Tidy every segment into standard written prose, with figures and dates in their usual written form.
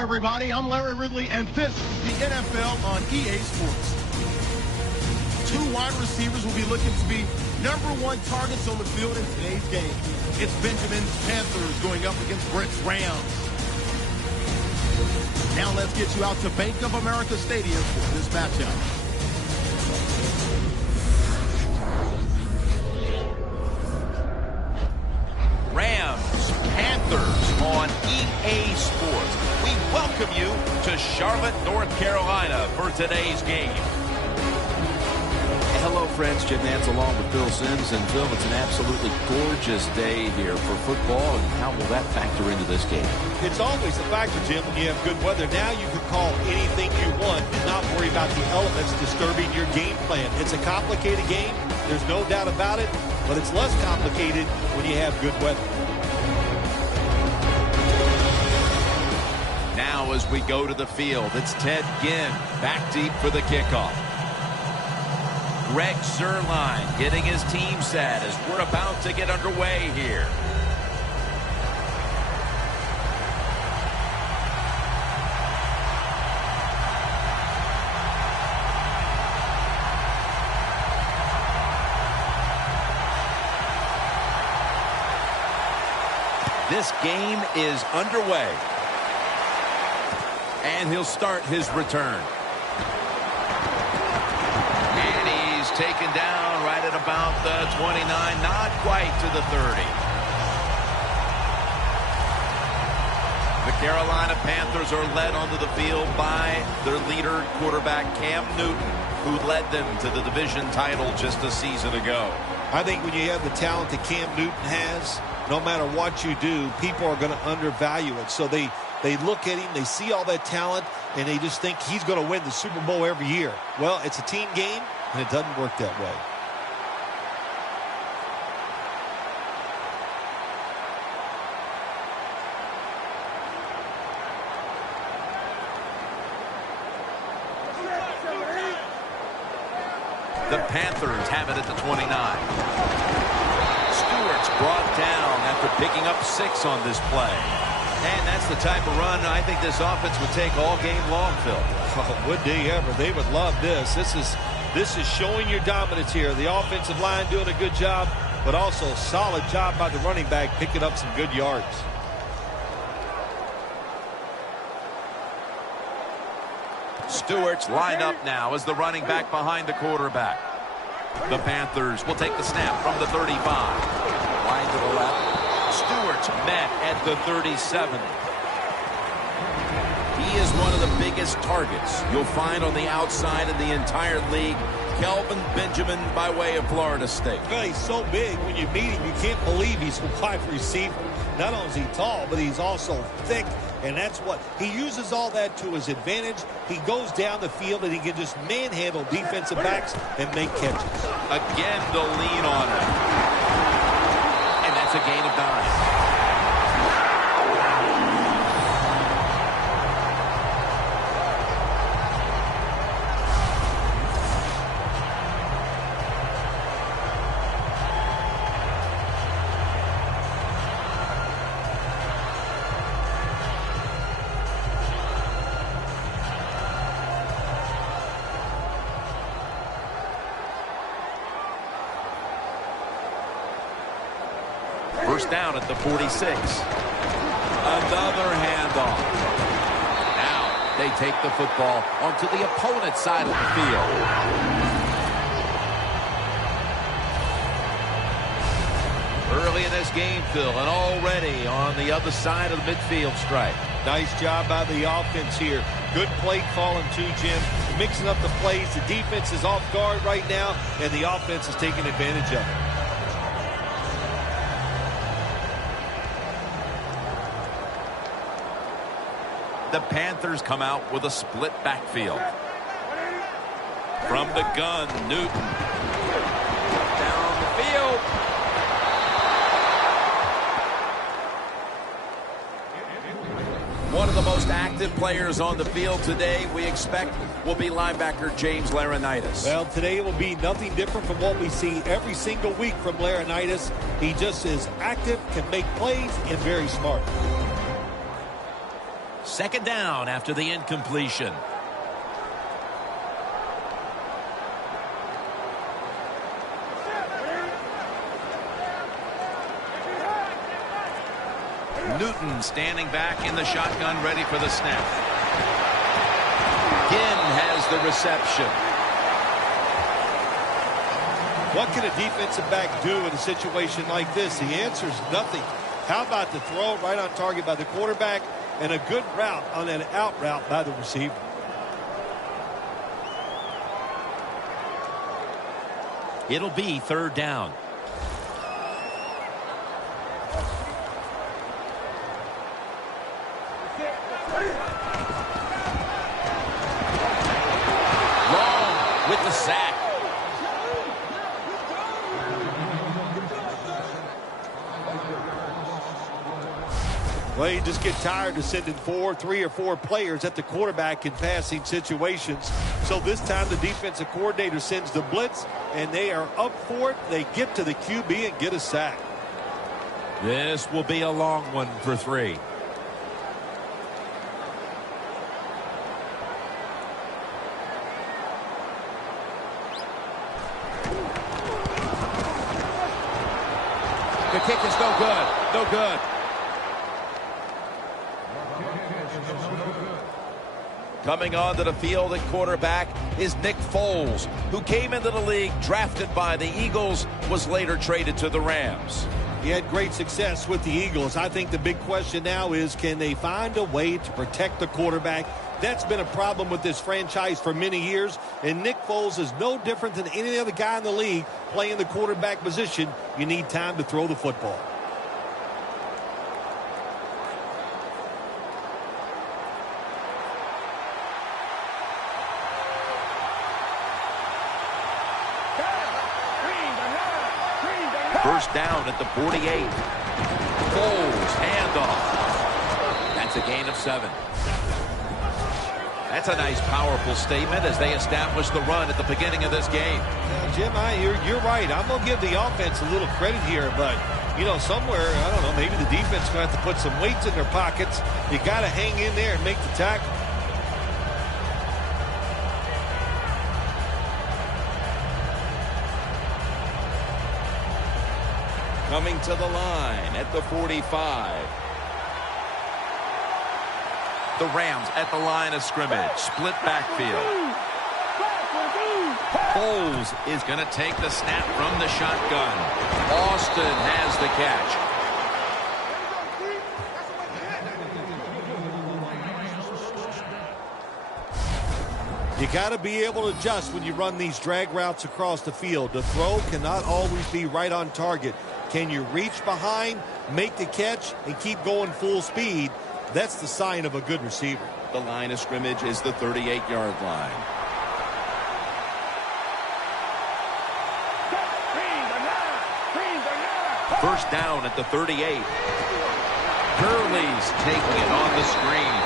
everybody. I'm Larry Ridley, and this is the NFL on EA Sports. Two wide receivers will be looking to be #1 targets on the field in today's game. It's Benjamin's Panthers going up against Brett's Rams. Now let's get you out to Bank of America Stadium for this matchup. Rams, Panthers on EA Sports. We welcome you to Charlotte, North Carolina for today's game. Hello, friends. Jim Nance along with Phil Simms. And Phil, it's an absolutely gorgeous day here for football. And how will that factor into this game? It's always a factor, Jim, when you have good weather. Now you can call anything you want and not worry about the elements disturbing your game plan. It's a complicated game. There's no doubt about it. But it's less complicated when you have good weather. Now as we go to the field, it's Ted Ginn back deep for the kickoff. Greg Zuerlein getting his team set as we're about to get underway here. This game is underway. And he'll start his return. And he's taken down right at about the 29, not quite to the 30. The Carolina Panthers are led onto the field by their leader, quarterback Cam Newton, who led them to the division title just a season ago. I think when you have the talent that Cam Newton has, no matter what you do, people are going to undervalue it. So they look at him, they see all that talent, and they just think he's going to win the Super Bowl every year. Well, it's a team game, and it doesn't work that way. The Panthers have it at the 29. Stewart's brought down after picking up 6 on this play. And that's the type of run I think this offense would take all game long, Phil. Oh, would they ever? They would love this. This is showing your dominance here. The offensive line doing a good job, but also a solid job by the running back picking up some good yards. Stewart's lined up now as the running back behind the quarterback. The Panthers will take the snap from the 35. Wide to the left. Stewart's met at the 37. He is one of the biggest targets you'll find on the outside in the entire league. Kelvin Benjamin by way of Florida State. Well, he's so big when you meet him, you can't believe he's a wide receiver. Not only is he tall, but he's also thick, and that's what he uses all that to his advantage. He goes down the field and he can just manhandle defensive backs and make catches. Again, the lean on him. And that's a gain of 9. First down at the 46. Another handoff. Now they take the football onto the opponent's side of the field. Early in this game, Phil, and already on the other side of the midfield stripe. Nice job by the offense here. Good play calling too, Jim. Mixing up the plays. The defense is off guard right now, and the offense is taking advantage of it. The Panthers come out with a split backfield. From the gun, Newton. Down the field. One of the most active players on the field today, we expect, will be linebacker James Laurinaitis. Well, today it will be nothing different from what we see every single week from Laurinaitis. He just is active, can make plays, and very smart. second down after the incompletion. Newton standing back in the shotgun, ready for the snap. Ginn has the reception. What can a defensive back do in a situation like this? The answer is nothing. How about the throw right on target by the quarterback and a good route on that out route by the receiver? It'll be third down. Long with the sack. Well, you just get tired of sending 3 or 4 players at the quarterback in passing situations. So this time the defensive coordinator sends the blitz, and they are up for it. They get to the QB and get a sack. This will be a long one for 3. The kick is no good. No good. Coming onto the field at quarterback is Nick Foles, who came into the league drafted by the Eagles, was later traded to the Rams. He had great success with the Eagles. I think the big question now is, can they find a way to protect the quarterback? That's been a problem with this franchise for many years, and Nick Foles is no different than any other guy in the league playing the quarterback position. You need time to throw the football. First down at the 48. Foles, handoff. That's a gain of 7. That's a nice, powerful statement as they establish the run at the beginning of this game. Jim, you're right. I'm going to give the offense a little credit here, but, you know, somewhere, I don't know, maybe the defense is going to have to put some weights in their pockets. You got to hang in there and make the tackle. Coming to the line at the 45. The Rams at the line of scrimmage. Split backfield. Foles is going to take the snap from the shotgun. Austin has the catch. You got to be able to adjust when you run these drag routes across the field. The throw cannot always be right on target. Can you reach behind, make the catch, and keep going full speed? That's the sign of a good receiver. The line of scrimmage is the 38-yard line. First down at the 38. Gurley's taking it on the screen.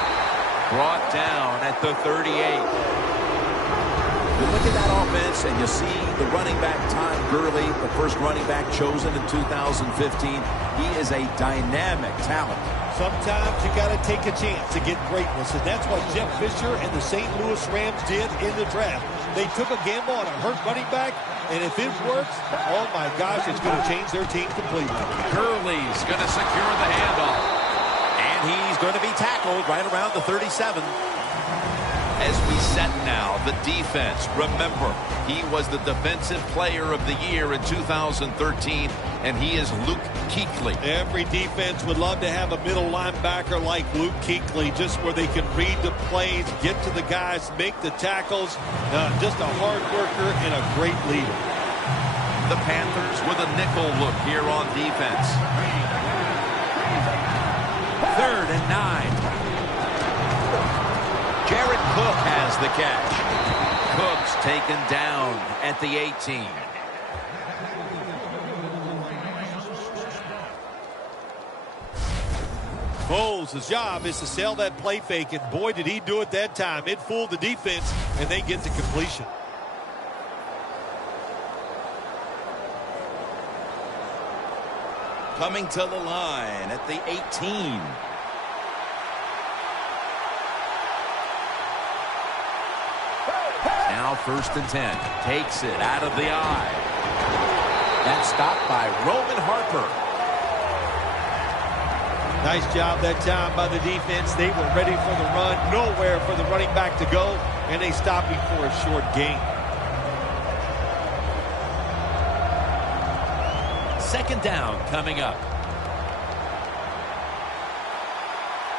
Brought down at the 38. You look at that offense and you see the running back Todd Gurley, the first running back chosen in 2015. He is a dynamic talent. Sometimes you got to take a chance to get greatness, and that's what Jeff Fisher and the St. Louis Rams did in the draft. They took a gamble on a hurt running back, and if it works, oh my gosh, it's going to change their team completely. Gurley's going to secure the handoff, and he's going to be tackled right around the 37. As we set now, the defense, remember, he was the defensive player of the year in 2013, and he is Luke Kuechly. Every defense would love to have a middle linebacker like Luke Kuechly, just where they can read the plays, get to the guys, make the tackles. Just a hard worker and a great leader. The Panthers with a nickel look here on defense. 3rd and 9. Jared Cook has the catch. Cook's taken down at the 18. Foles' job is to sell that play fake, and boy, did he do it that time. It fooled the defense, and they get to completion. Coming to the line at the 18. 1st and 10. Takes it out of the eye. That's stopped by Roman Harper. Nice job that time by the defense. They were ready for the run. Nowhere for the running back to go. And they stopped him for a short gain. 2nd down coming up.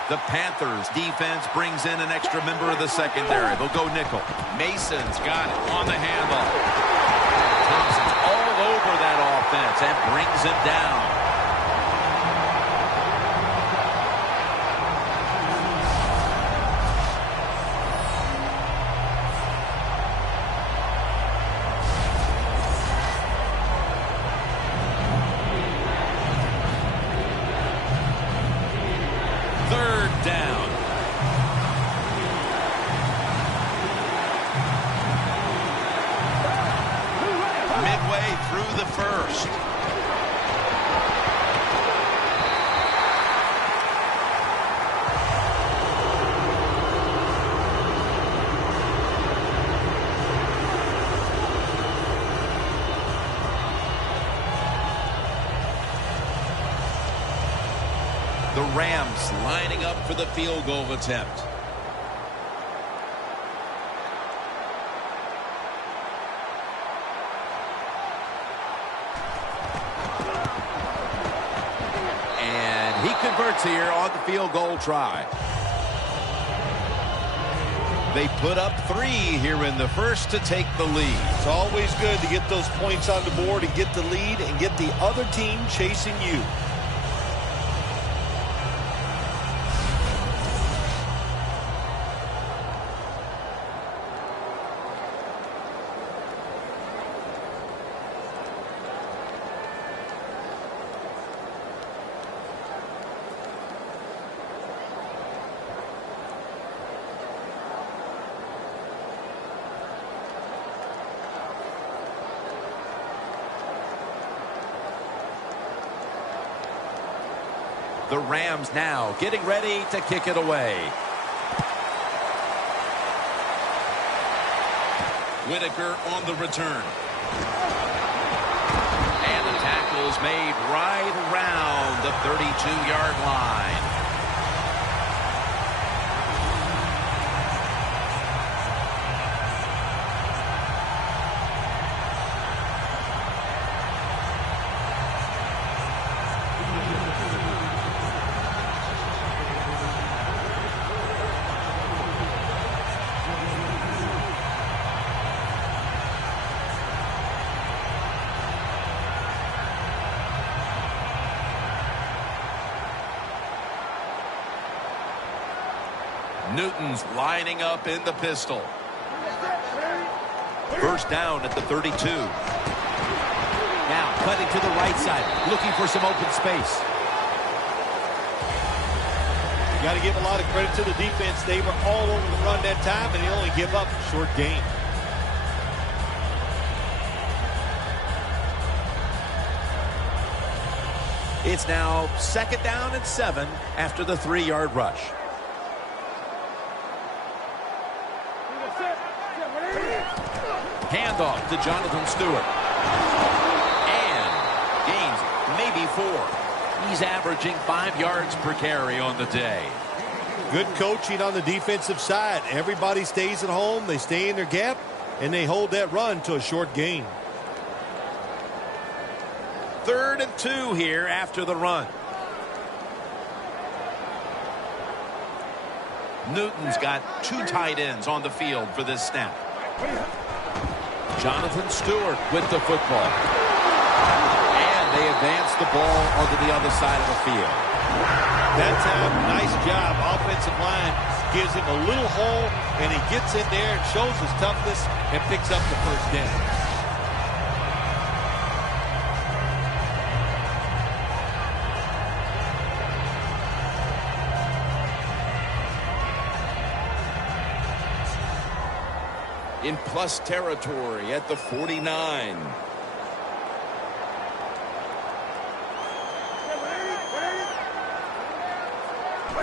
The Panthers defense brings in an extra member of the secondary. They'll go nickel. Mason's got it on the handoff. Thompson's all over that offense and brings him down. The Rams lining up for the field goal attempt. And he converts here on the field goal try. They put up 3 here in the first to take the lead. It's always good to get those points on the board and get the lead and get the other team chasing you. The Rams now getting ready to kick it away. Whitaker on the return. And the tackle is made right around the 32-yard line. Newton's lining up in the pistol. 1st down at the 32. Now cutting to the right side, looking for some open space. You got to give a lot of credit to the defense. They were all over the run that time, and they only give up a short gain. It's now 2nd down and 7 after the 3-yard rush. Handoff to Jonathan Stewart. And gains maybe 4. He's averaging 5 yards per carry on the day. Good coaching on the defensive side. Everybody stays at home. They stay in their gap, and they hold that run to a short gain. 3rd and 2 here after the run. Newton's got 2 tight ends on the field for this snap. Jonathan Stewart with the football. And they advance the ball onto the other side of the field. That time, nice job. Offensive line gives him a little hole, and he gets in there and shows his toughness and picks up the 1st down. In plus territory at the 49.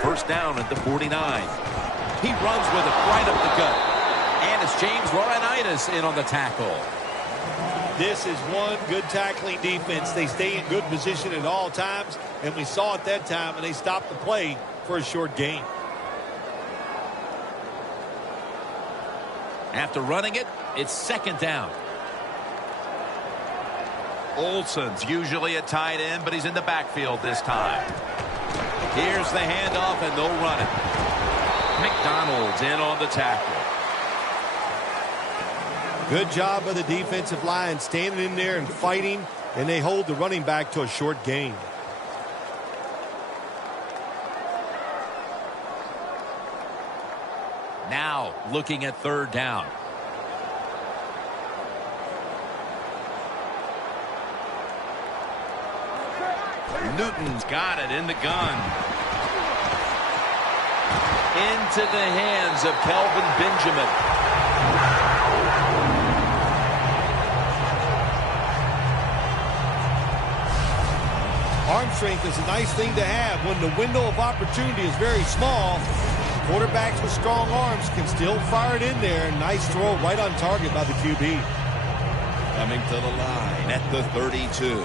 First down at the 49. He runs with it right up the gut. And it's James Laurinaitis in on the tackle. This is one good tackling defense. They stay in good position at all times, and we saw it that time, and they stopped the play for a short gain. After running it, it's second down. Olsen's usually a tight end, but he's in the backfield this time. Here's the handoff, and they'll run it. McDonald's in on the tackle. Good job of the defensive line standing in there and fighting, and they hold the running back to a short gain. Now looking at third down. Newton's got it in the gun. Into the hands of Kelvin Benjamin. Arm strength is a nice thing to have when the window of opportunity is very small. Quarterbacks with strong arms can still fire it in there. Nice throw right on target by the QB. Coming to the line at the 32.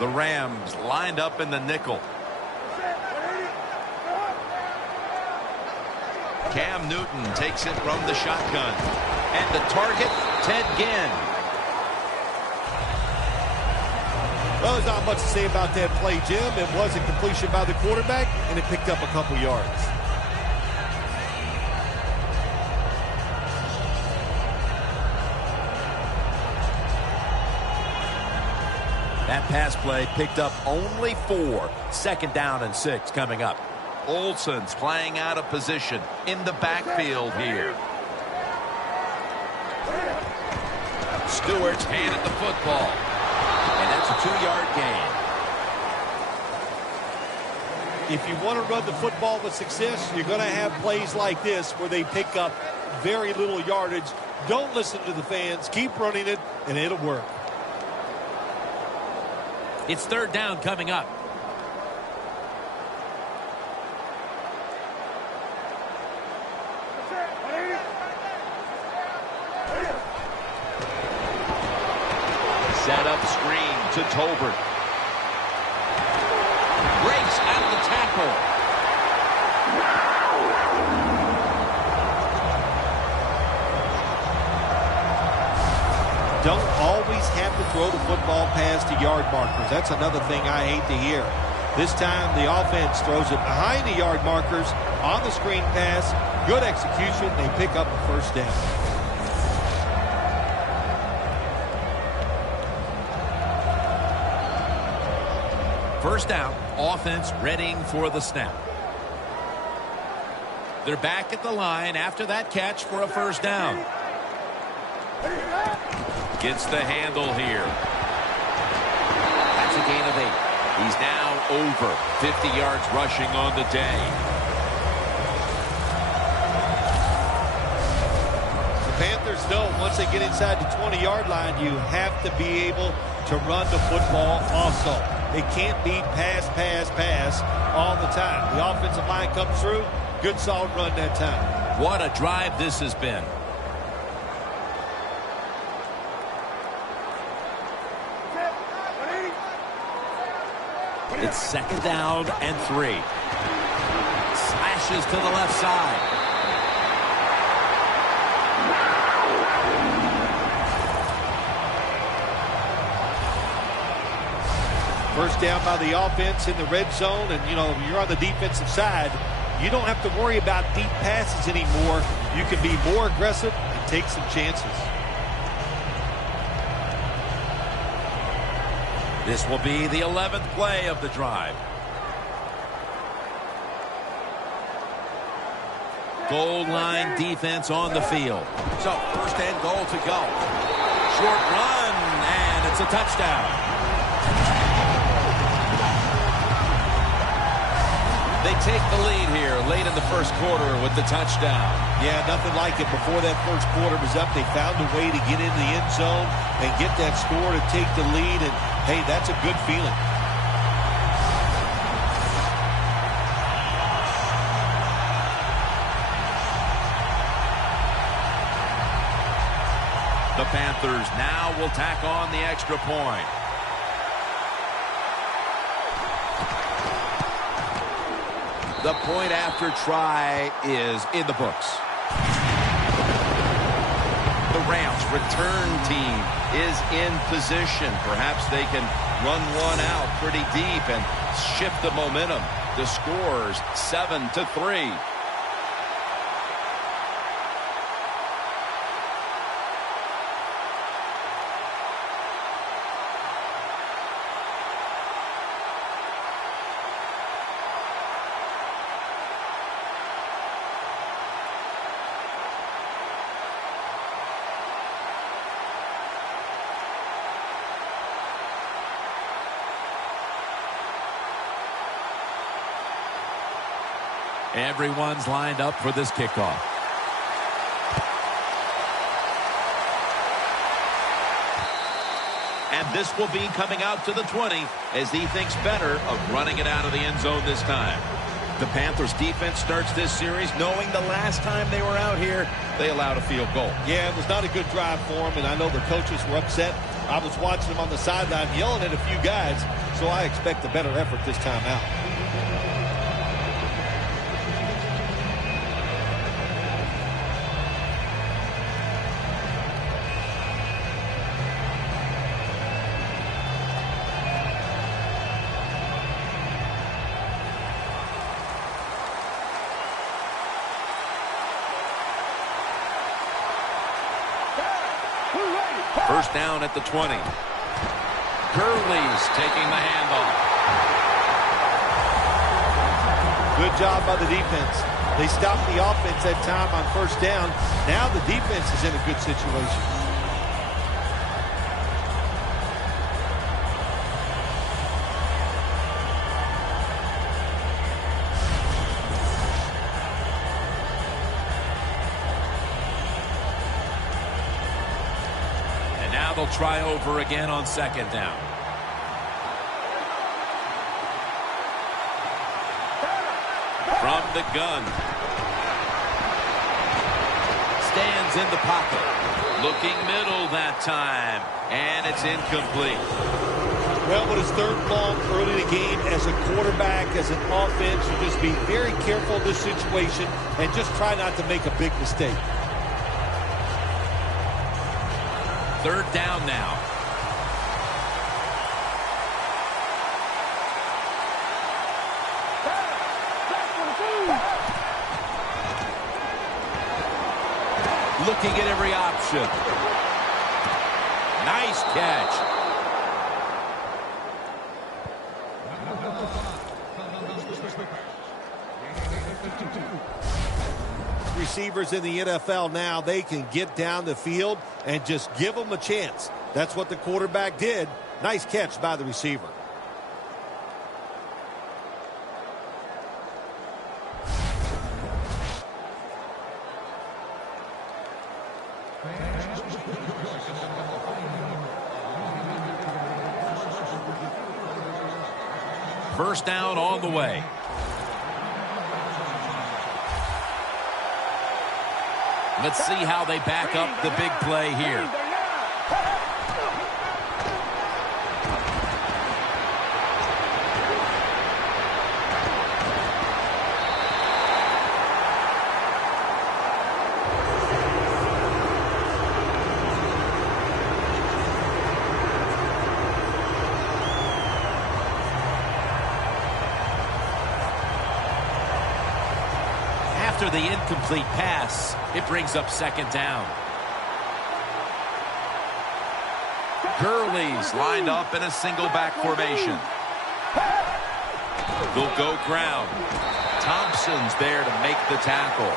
The Rams lined up in the nickel. Cam Newton takes it from the shotgun. And the target, Ted Ginn. Well, there's not much to say about that play, Jim. It was a completion by the quarterback, and it picked up a couple yards. That pass play picked up only 4. Second down and 6 coming up. Olsen's playing out of position in the backfield here. Stewart's handed the football. And that's a 2-yard gain. If you want to run the football with success, you're going to have plays like this where they pick up very little yardage. Don't listen to the fans. Keep running it, and it'll work. It's third down coming up. Set up screen to Tolbert. Breaks out of the tackle. Don't always have to throw the football past the yard markers. That's another thing I hate to hear. This time the offense throws it behind the yard markers on the screen pass. Good execution. They pick up a first down. First down, offense readying for the snap. They're back at the line after that catch for a first down. Gets the handle here. That's a gain of 8. He's now over 50 yards rushing on the day. The Panthers know once they get inside the 20-yard line, you have to be able to run the football also. It can't be pass, pass, pass all the time. The offensive line comes through. Good, solid run that time. What a drive this has been. It's second down and 3. Slashes to the left side. First down by the offense in the red zone, and, you know, you're on the defensive side. You don't have to worry about deep passes anymore. You can be more aggressive and take some chances. This will be the 11th play of the drive. Goal line defense on the field. So first and goal to go. Short run, and it's a touchdown. They take the lead here late in the first quarter with the touchdown. Yeah, nothing like it. Before that first quarter was up, they found a way to get in the end zone and get that score to take the lead, and, hey, that's a good feeling. The Panthers now will tack on the extra point. The point after try is in the books. The Rams' return team is in position. Perhaps they can run one out pretty deep and shift the momentum. The score's 7-3. Everyone's lined up for this kickoff. And this will be coming out to the 20 as he thinks better of running it out of the end zone this time. The Panthers defense starts this series knowing the last time they were out here, they allowed a field goal. Yeah, it was not a good drive for them, and I know the coaches were upset. I was watching them on the sideline yelling at a few guys, so I expect a better effort this time out. First down at the 20. Gurley's taking the handoff. Good job by the defense. They stopped the offense that time on first down. Now the defense is in a good situation. They'll try over again on second down. From the gun. Stands in the pocket. Looking middle that time. And it's incomplete. Well, with his third long early in the game, as a quarterback, as an offense, you just be very careful of this situation and just try not to make a big mistake. Third down now. Looking at every option. Nice catch. Receivers in the NFL now, they can get down the field and just give them a chance. That's what the quarterback did. Nice catch by the receiver. First down on the way. Let's see how they back up the big play here. After the incomplete pass, it brings up second down. Gurley's lined up in a single back formation. They'll go ground. Thompson's there to make the tackle.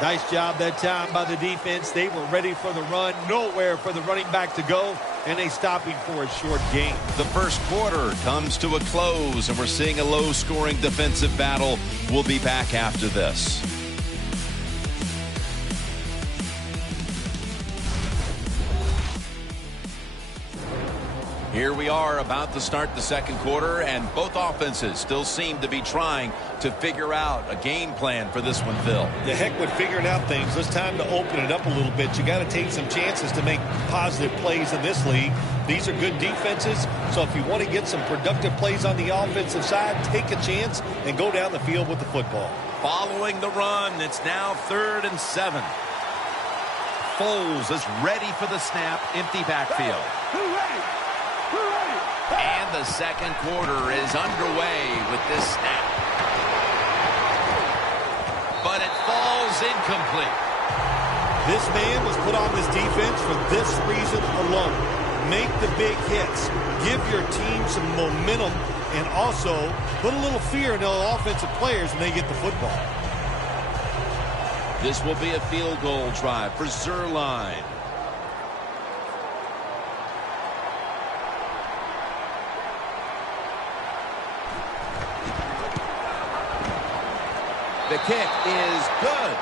Nice job that time by the defense. They were ready for the run, nowhere for the running back to go, and they stopped him for a short gain. The first quarter comes to a close, and we're seeing a low-scoring defensive battle. We'll be back after this. Here we are about to start the second quarter, and both offenses still seem to be trying to figure out a game plan for this one, Phil. The heck with figuring out things. It's time to open it up a little bit. You got to take some chances to make positive plays in this league. These are good defenses, so if you want to get some productive plays on the offensive side, take a chance and go down the field with the football. Following the run, it's now 3rd and 7. Foles is ready for the snap, empty backfield. And the second quarter is underway with this snap. But it falls incomplete. This man was put on this defense for this reason alone. Make the big hits. Give your team some momentum and also put a little fear in the offensive players when they get the football. This will be a field goal try for Zerline. The kick is good.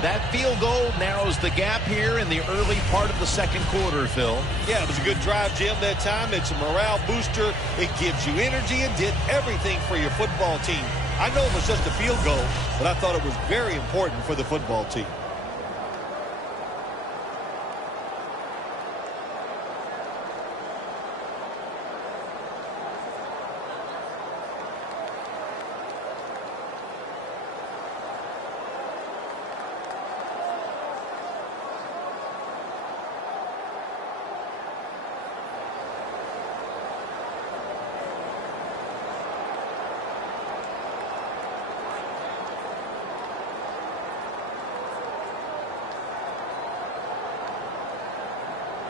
That field goal narrows the gap here in the early part of the second quarter, Phil. Yeah, it was a good drive, Jim, that time. It's a morale booster. It gives you energy and did everything for your football team. I know it was just a field goal, but I thought it was very important for the football team.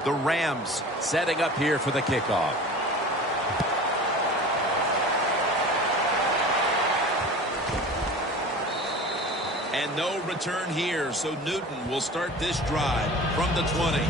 The Rams setting up here for the kickoff. And no return here, so Newton will start this drive from the 20.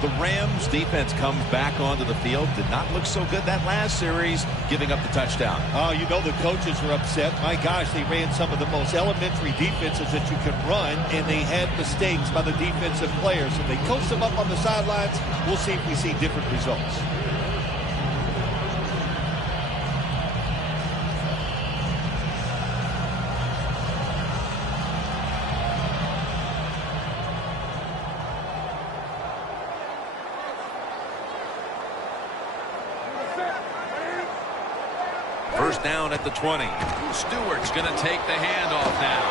The Rams defense comes back onto the field. Did not look so good that last series, giving up the touchdown. Oh, you know the coaches are upset. My gosh, they ran some of the most elementary defenses that you can run, and they had mistakes by the defensive players. If they coach them up on the sidelines, we'll see if we see different results. First down at the 20. Stewart's going to take the handoff now.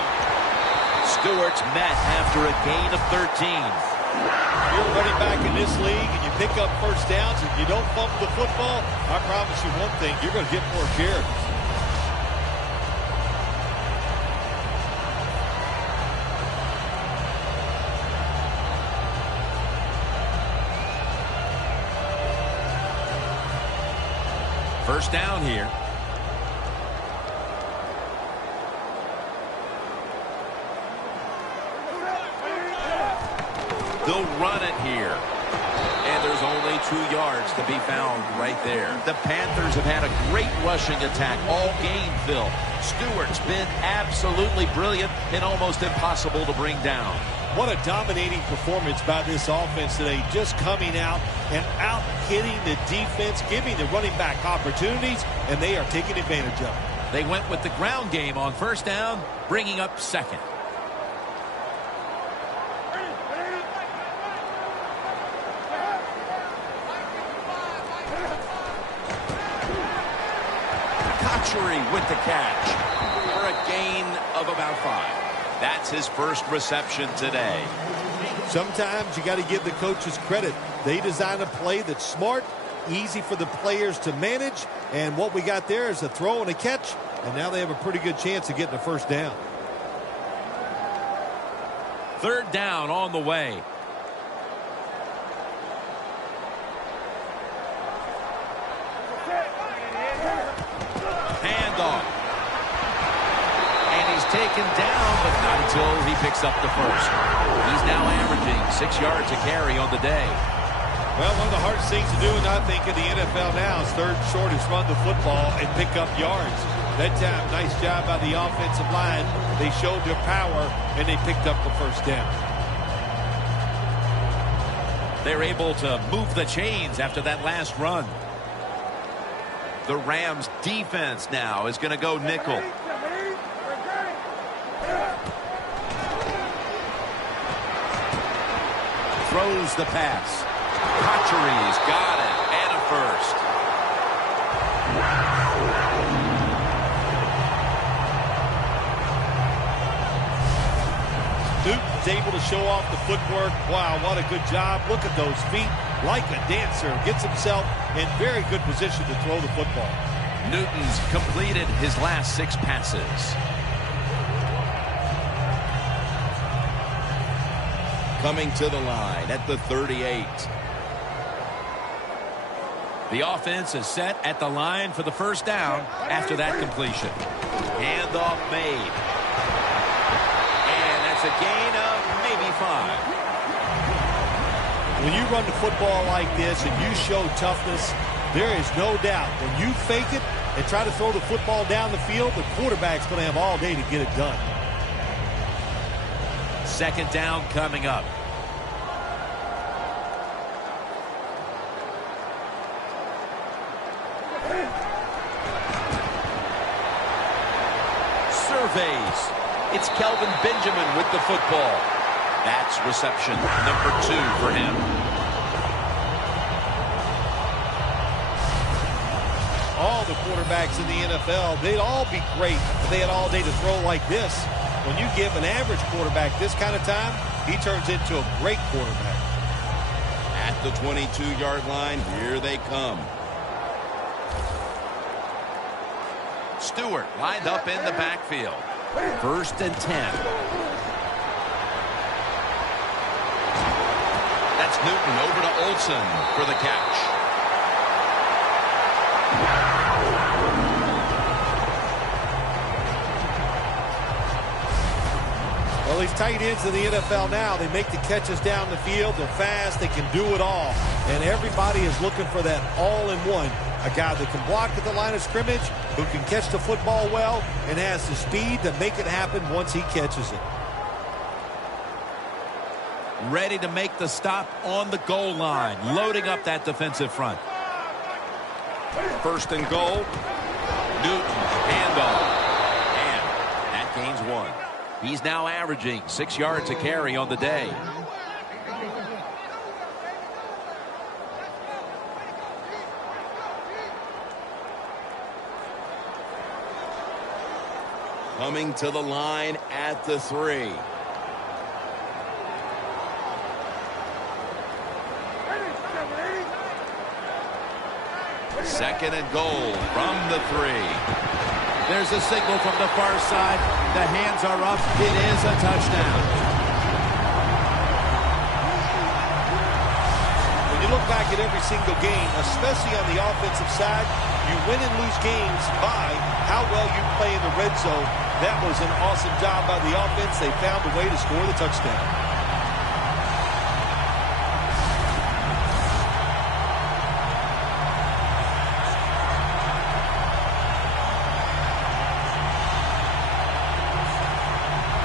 Stewart's met after a gain of 13. You're running back in this league and you pick up first downs and you don't fumble the football, I promise you one thing, you're going to get more carries. First down here. They'll run it here. And there's only 2 yards to be found right there. The Panthers have had a great rushing attack all game, Phil. Stewart's been absolutely brilliant and almost impossible to bring down. What a dominating performance by this offense today. Just coming out and out-hitting the defense, giving the running back opportunities, and they are taking advantage of it. They went with the ground game on first down, bringing up second. With the catch for a gain of about 5. That's his first reception today. Sometimes you got to give the coaches credit. They design a play that's smart, easy for the players to manage, and what we got there is a throw and a catch, and now they have a pretty good chance of getting a first down. Third down on the way. Taken down, but not until he picks up the first. He's now averaging 6 yards a carry on the day. Well, one of the hardest things to do, and I think in the NFL now, is third and short is run the football and pick up yards. That time, nice job by the offensive line. They showed their power, and they picked up the first down. They're able to move the chains after that last run. The Rams defense now is going to go nickel. Throws the pass. Cotchery's got it, and a first. Newton's able to show off the footwork. Wow, what a good job. Look at those feet. Like a dancer. Gets himself in very good position to throw the football. Newton's completed his last 6 passes. Coming to the line at the 38. The offense is set at the line for the first down after that completion. Handoff made. And that's a gain of maybe 5. When you run the football like this and you show toughness, there is no doubt when you fake it and try to throw the football down the field, the quarterback's going to have all day to get it done. Second down coming up. Surveys. It's Kelvin Benjamin with the football. That's reception number 2 for him. All the quarterbacks in the NFL, they'd all be great if they had all day to throw like this. When you give an average quarterback this kind of time, he turns into a great quarterback. At the 22-yard line, here they come. Stewart lined up in the backfield. First and 10. That's Newton over to Olsen for the catch. Well, these tight ends in the NFL now, they make the catches down the field. They're fast. They can do it all. And everybody is looking for that all-in-one. A guy that can block at the line of scrimmage, who can catch the football well, and has the speed to make it happen once he catches it. Ready to make the stop on the goal line, loading up that defensive front. First and goal. Newton, handoff. And that gains 1. He's now averaging 6 yards a carry on the day. Coming to the line at the 3. Second and goal from the 3. There's a signal from the far side. The hands are up. It is a touchdown. When you look back at every single game, especially on the offensive side, you win and lose games by how well you play in the red zone. That was an awesome job by the offense. They found a way to score the touchdown.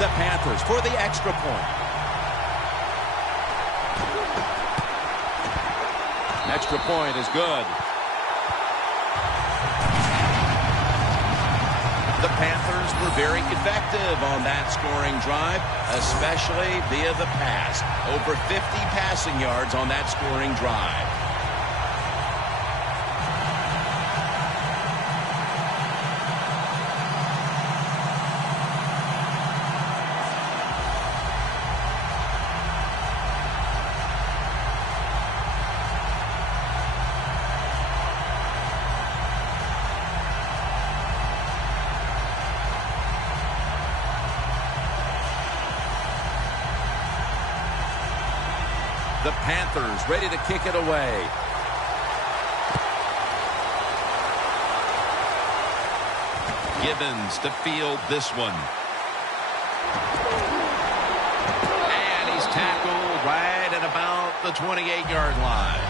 The Panthers for the extra point. Extra point is good. The Panthers were very effective on that scoring drive, especially via the pass. Over 50 passing yards on that scoring drive. The Panthers ready to kick it away. Gibbons to field this one. And he's tackled right at about the 28-yard line.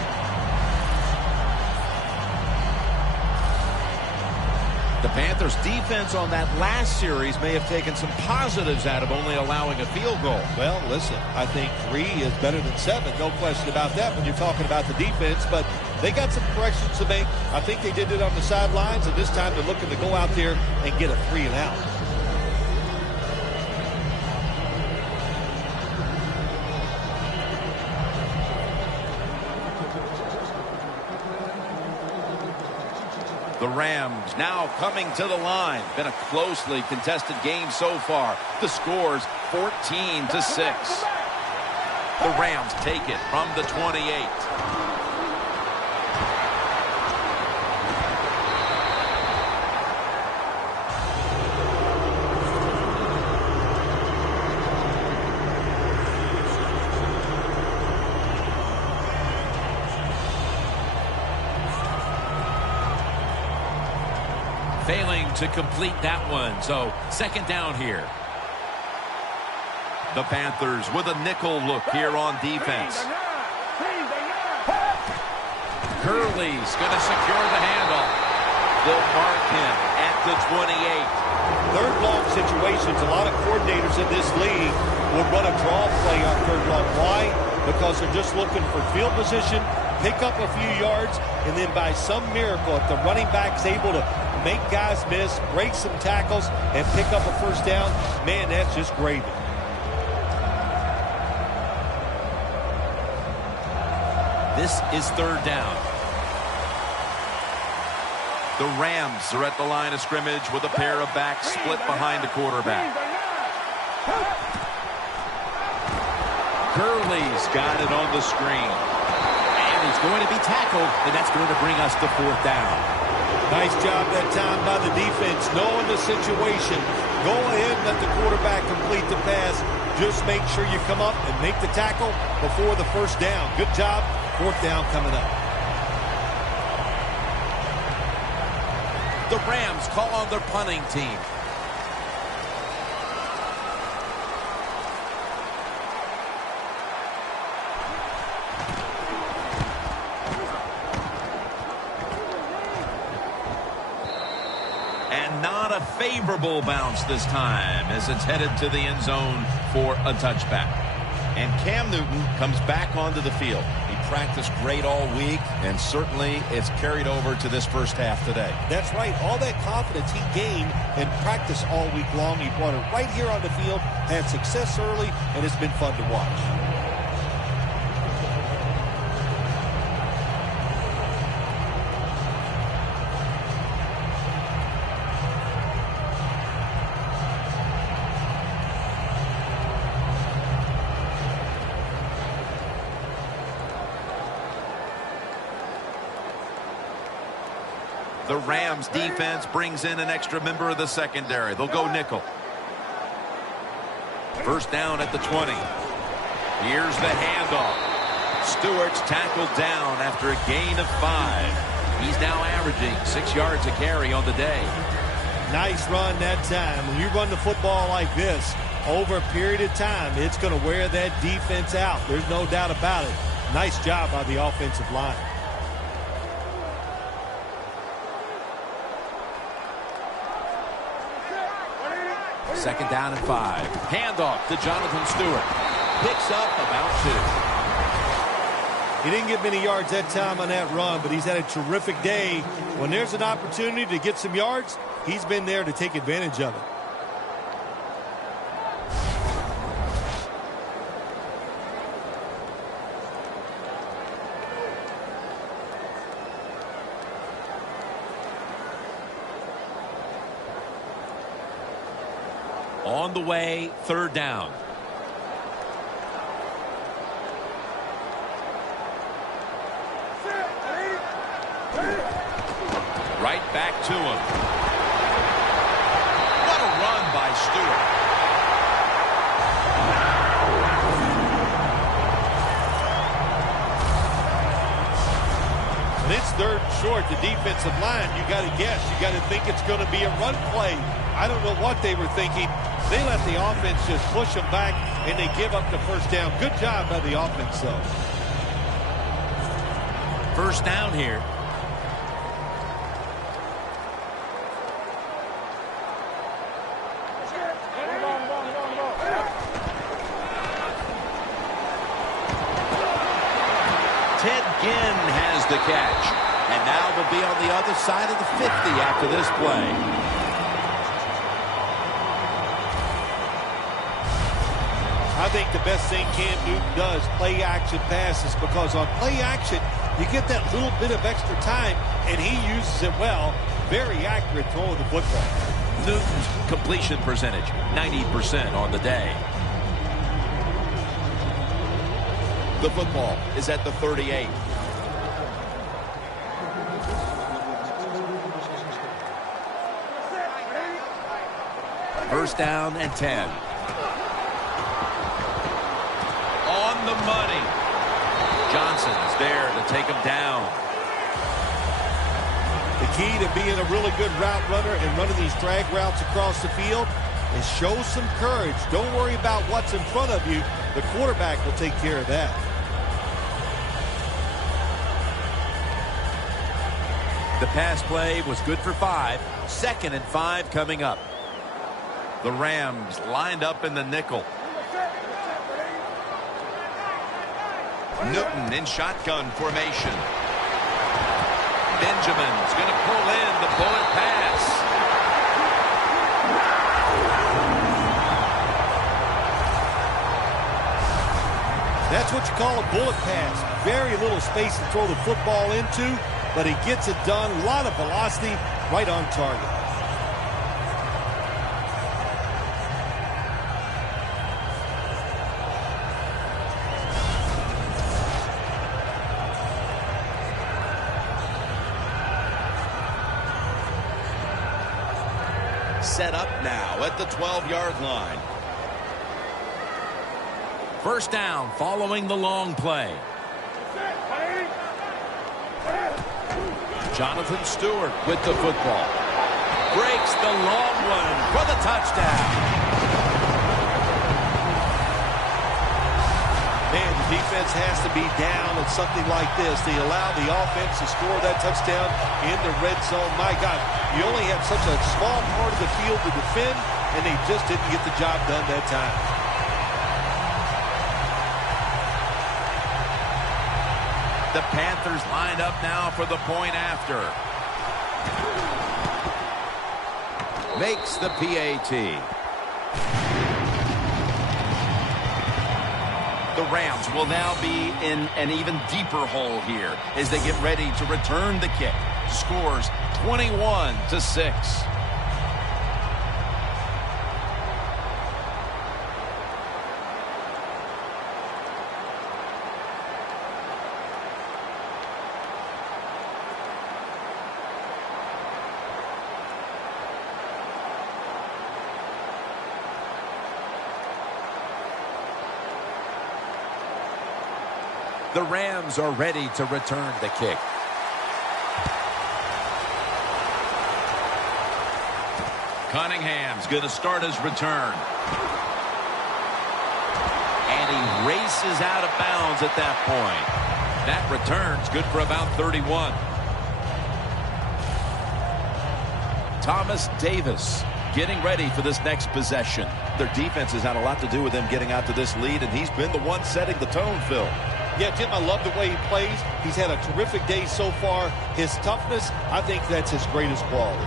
The Panthers defense on that last series may have taken some positives out of only allowing a field goal. Well, listen, I think 3 is better than 7. No question about that when you're talking about the defense. But they got some corrections to make. I think they did it on the sidelines, and this time they're looking to go out there and get a 3 and out. The Rams now coming to the line. Been a closely contested game so far. The score's 14-6. The Rams take it from the 28. Failing to complete that one, so second down here. The Panthers with a nickel look here on defense. Curley's going to secure the handoff. They'll mark him at the 28. Third long situations, a lot of coordinators in this league will run a draw play on third long. Why? Because they're just looking for field position, pick up a few yards, and then by some miracle, if the running back's able to make guys miss, break some tackles, and pick up a first down, man, that's just gravy. This is third down. The Rams are at the line of scrimmage with a pair of backs split behind the quarterback. Curley's got it on the screen. And he's going to be tackled, and that's going to bring us to fourth down. Nice job that time by the defense, knowing the situation. Go ahead and let the quarterback complete the pass. Just make sure you come up and make the tackle before the first down. Good job. Fourth down coming up. The Rams call on their punting team. Favorable bounce this time as it's headed to the end zone for a touchback. And Cam Newton comes back onto the field. He practiced great all week, and certainly it's carried over to this first half today. That's right. All that confidence he gained in practice all week long, he brought it right here on the field, had success early, and it's been fun to watch. The Rams defense brings in an extra member of the secondary. They'll go nickel. First down at the 20. Here's the handoff. Stewart's tackled down after a gain of 5. He's now averaging 6 yards a carry on the day. Nice run that time. When you run the football like this, over a period of time, it's going to wear that defense out. There's no doubt about it. Nice job by the offensive line. Second down and 5. Handoff to Jonathan Stewart. Picks up about 2. He didn't get many yards that time on that run, but he's had a terrific day. When there's an opportunity to get some yards, he's been there to take advantage of it. On the way, third down. Right back to him. What a run by Stewart. And it's third and short. The defensive line, you got to guess. You got to think it's going to be a run play. I don't know what they were thinking. They let the offense just push them back, and they give up the first down. Good job by the offense, though. First down here. again has the catch. And now they'll be on the other side of the 50 after this play. I think the best thing Cam Newton does, play action passes, because on play action, you get that little bit of extra time, and he uses it well. Very accurate throw of the football. Newton's completion percentage, 90% on the day. The football is at the 38. First down and 10. On the money. Johnson's there to take him down. The key to being a really good route runner and running these drag routes across the field is show some courage. Don't worry about what's in front of you. The quarterback will take care of that. The pass play was good for 5. 2nd and 5 coming up. The Rams lined up in the nickel. Newton in shotgun formation. Benjamin's going to pull in the bullet pass. That's what you call a bullet pass. Very little space to throw the football into, but he gets it done. A lot of velocity, right on target. Set up now at the 12-yard line. First down following the long play. Jonathan Stewart with the football. Breaks the long one for the touchdown. Man, the defense has to be down at something like this. They allow the offense to score that touchdown in the red zone. My God, you only have such a small part of the field to defend, and they just didn't get the job done that time. The Panthers lined up now for the point after. Makes the PAT. The Rams will now be in an even deeper hole here as they get ready to return the kick. Scores 21-6. The Rams are ready to return the kick. Cunningham's going to start his return. And he races out of bounds at that point. That return's good for about 31. Thomas Davis getting ready for this next possession. Their defense has had a lot to do with them getting out to this lead, and he's been the one setting the tone, Phil. Yeah, Jim, I love the way he plays. He's had a terrific day so far. His toughness, I think that's his greatest quality.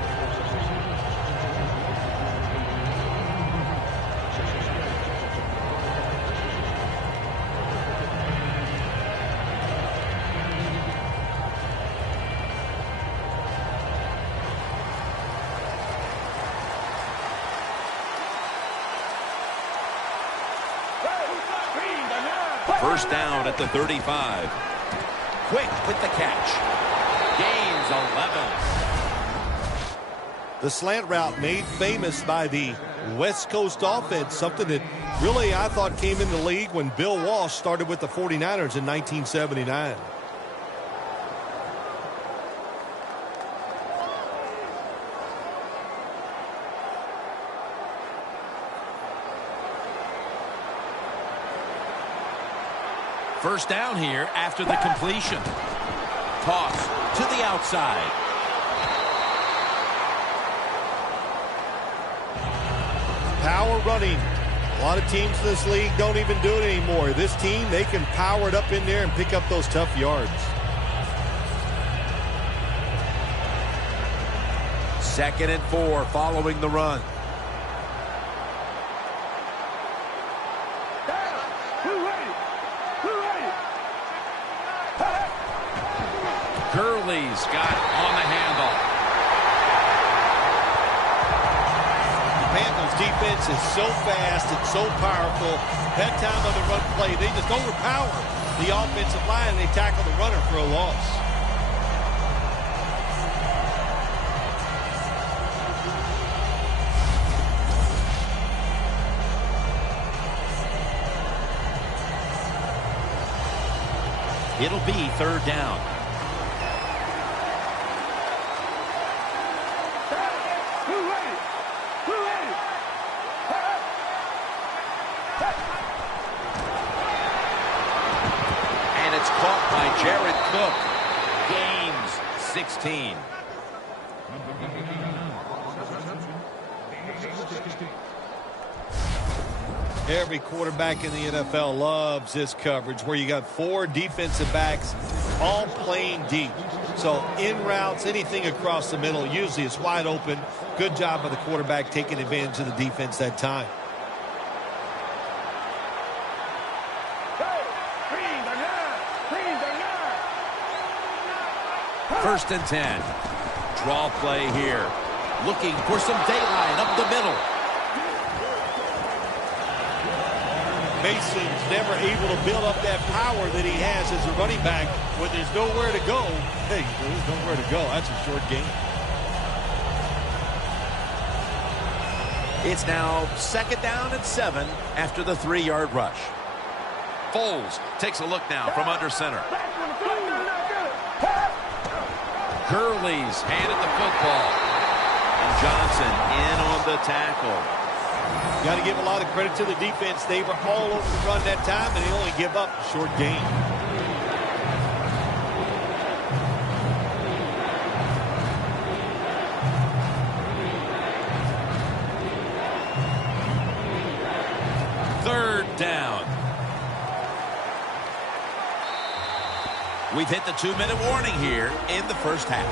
First down at the 35. Quick with the catch. Gains 11. The slant route made famous by the West Coast offense, something that really I thought came in the league when Bill Walsh started with the 49ers in 1979. First down here after the completion. Toss to the outside. Power running. A lot of teams in this league don't even do it anymore. This team, they can power it up in there and pick up those tough yards. 2nd and 4 following the run. Gurley's got on the handoff. The Panthers defense is so fast and so powerful. That time on the run play, they just overpower the offensive line and they tackle the runner for a loss. It'll be 3rd down. And it's caught by Jared Cook. Gains 16. Every quarterback in the NFL loves this coverage where you got 4 defensive backs all playing deep. So in routes, anything across the middle, usually it's wide open. Good job by the quarterback taking advantage of the defense that time. First and 10. Draw play here. Looking for some daylight up the middle. Mason's never able to build up that power that he has as a running back when there's nowhere to go. Hey, there's nowhere to go. That's a short game. It's now 2nd down and 7 after the 3-yard rush. Foles takes a look now from under center. Gurley's handed the football. And Johnson in on the tackle. Got to give a lot of credit to the defense. They were all over the run that time, and they only give up a short gain. Third down. We've hit the 2-minute warning here in the first half.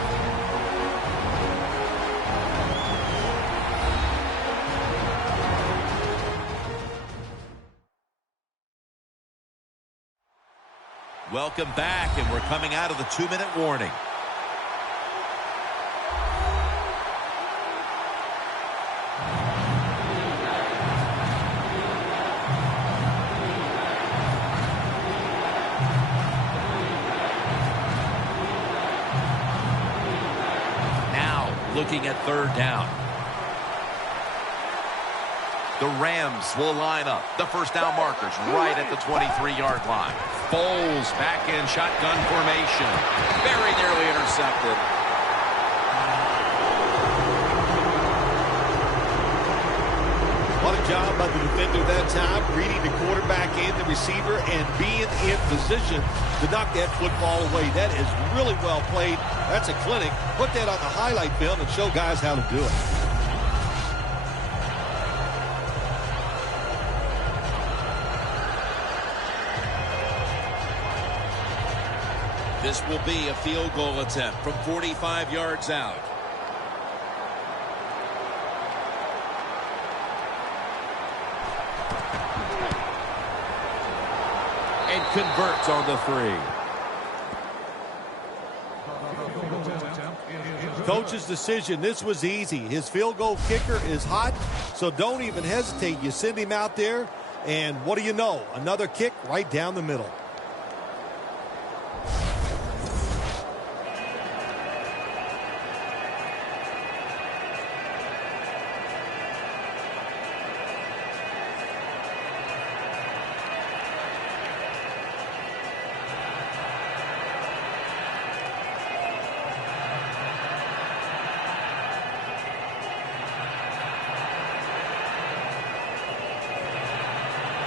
Welcome back, and we're coming out of the 2-minute warning. Now, looking at 3rd down. The Rams will line up. The first down markers right at the 23-yard line. Foles back in shotgun formation. Very nearly intercepted. What a job by the defender that time, reading the quarterback and the receiver and being in position to knock that football away. That is really well played. That's a clinic. Put that on the highlight film and show guys how to do it. This will be a field goal attempt from 45 yards out. And converts on the 3. Coach's decision, this was easy. His field goal kicker is hot, so don't even hesitate. You send him out there, and what do you know? Another kick right down the middle.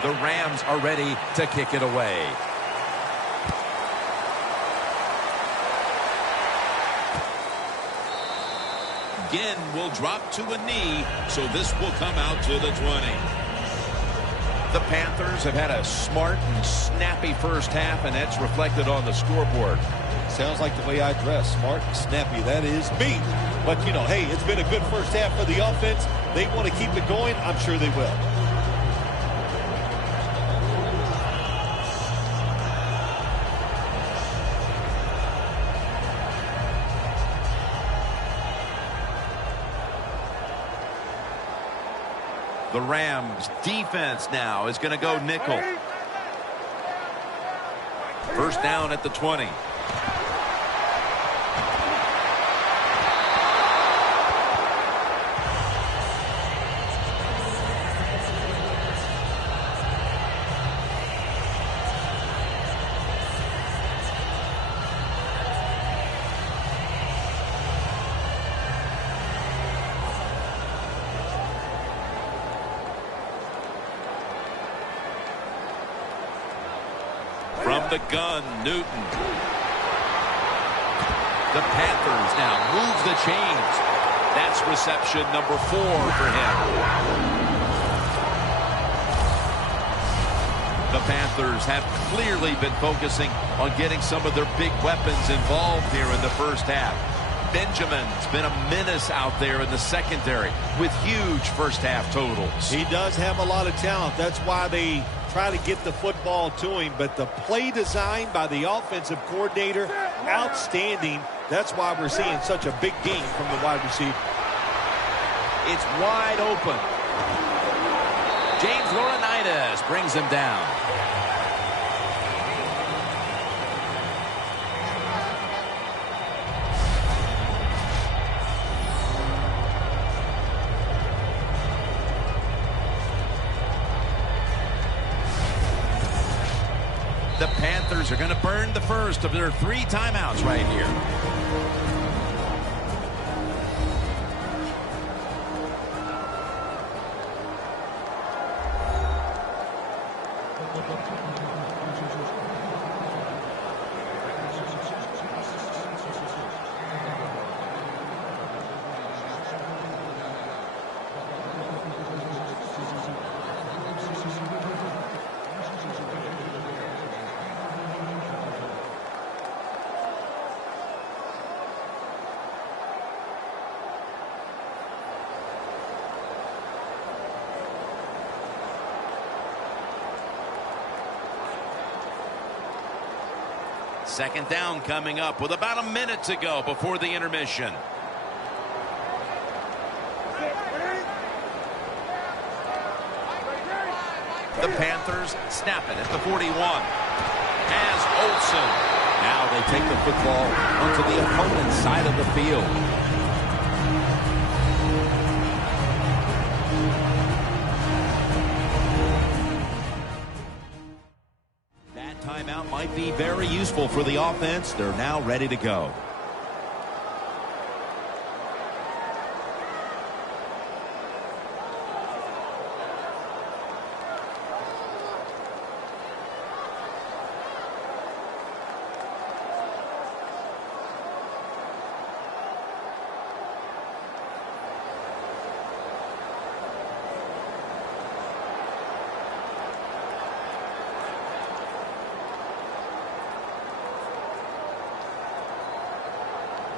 The Rams are ready to kick it away. Ginn will drop to a knee, so this will come out to the 20. The Panthers have had a smart and snappy first half, and that's reflected on the scoreboard. Sounds like the way I dress. Smart and snappy. That is me. But, you know, hey, it's been a good first half for the offense. They want to keep it going. I'm sure they will. The Rams defense now is going to go nickel. First down at the 20. From the gun, Newton. The Panthers now move the chains. That's reception number 4 for him. The Panthers have clearly been focusing on getting some of their big weapons involved here in the first half. Benjamin's been a menace out there in the secondary with huge first half totals. He does have a lot of talent. That's why they try to get the football to him. But the play design by the offensive coordinator, outstanding. That's why we're seeing such a big game from the wide receiver. It's wide open. James Laurinaitis brings him down. The Panthers are going to burn the first of their 3 timeouts right here. Second down coming up with about a minute to go before the intermission. The Panthers snap it at the 41. As Olsen. Now they take the football onto the opponent's side of the field. Timeout might be very useful for the offense. They're now ready to go.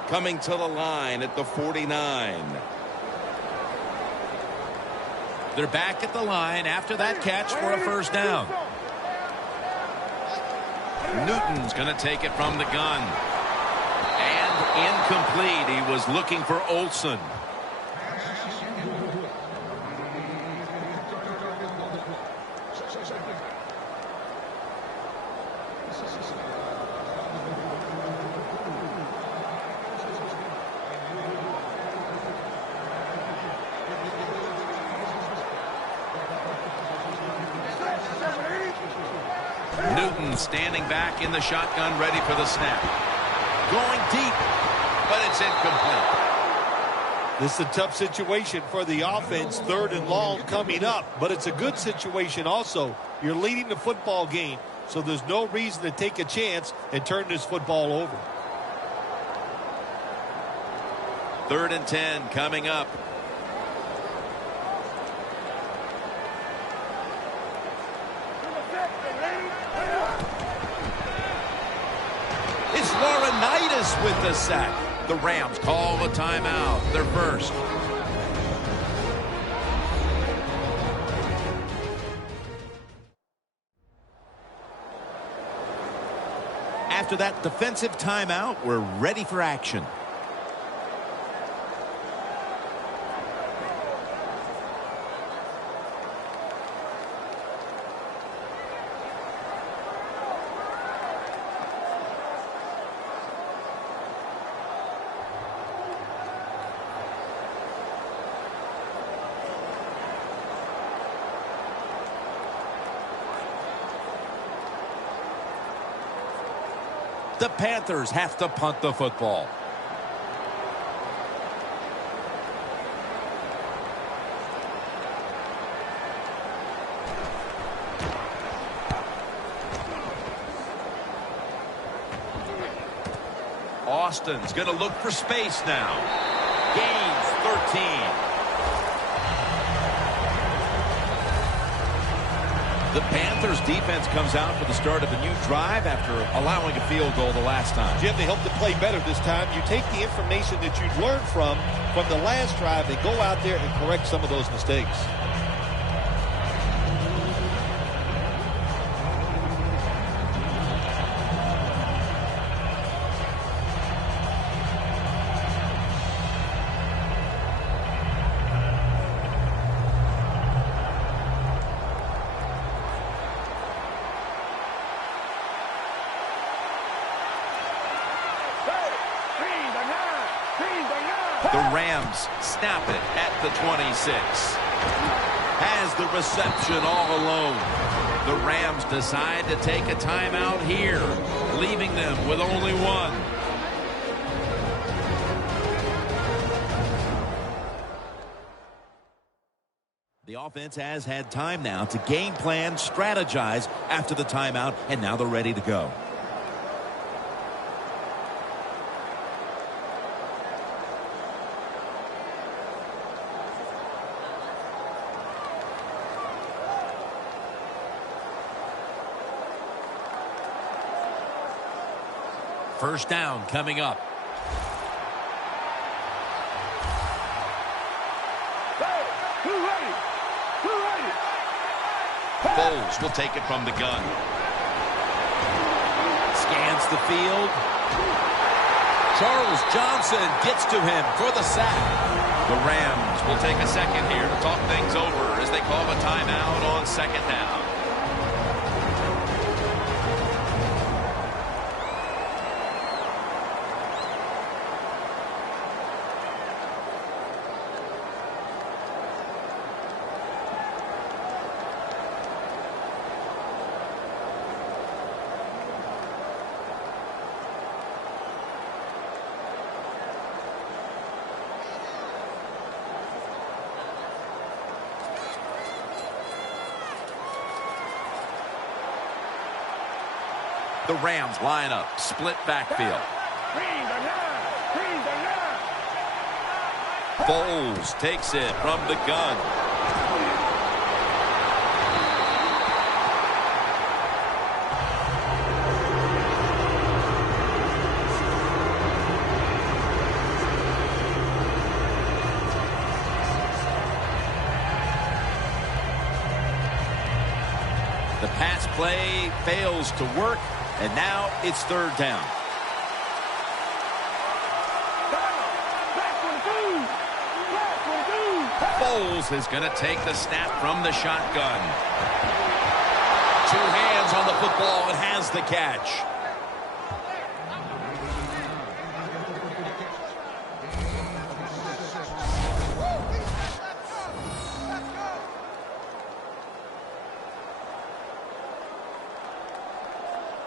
Coming to the line at the 49. They're back at the line after that catch for a first down. Newton's going to take it from the gun. And incomplete. He was looking for Olsen. Newton standing back in the shotgun, ready for the snap. Going deep, but it's incomplete. This is a tough situation for the offense, 3rd and long coming up, but it's a good situation also. You're leading the football game, so there's no reason to take a chance and turn this football over. 3rd and 10 coming up. It's Laurinaitis with the sack. The Rams call a timeout. They're first. After that defensive timeout, we're ready for action. The Panthers have to punt the football. Austin's going to look for space now. Gains 13. The Panthers defense comes out for the start of a new drive after allowing a field goal the last time. Jim, they hope to play better this time. You take the information that you've learned from the last drive and go out there and correct some of those mistakes. The Rams snap it at the 26. Has the reception all alone. The Rams decide to take a timeout here, leaving them with only one. The offense has had time now to game plan, strategize after the timeout, and now they're ready to go. First down coming up. Bowles will take it from the gun. Scans the field. Charles Johnson gets to him for the sack. The Rams will take a second here to talk things over as they call a timeout on second down. The Rams line up, split backfield. Bowles takes it from the gun. The pass play fails to work. And now it's third down. Bowles is going to take the snap from the shotgun. Two hands on the football and has the catch.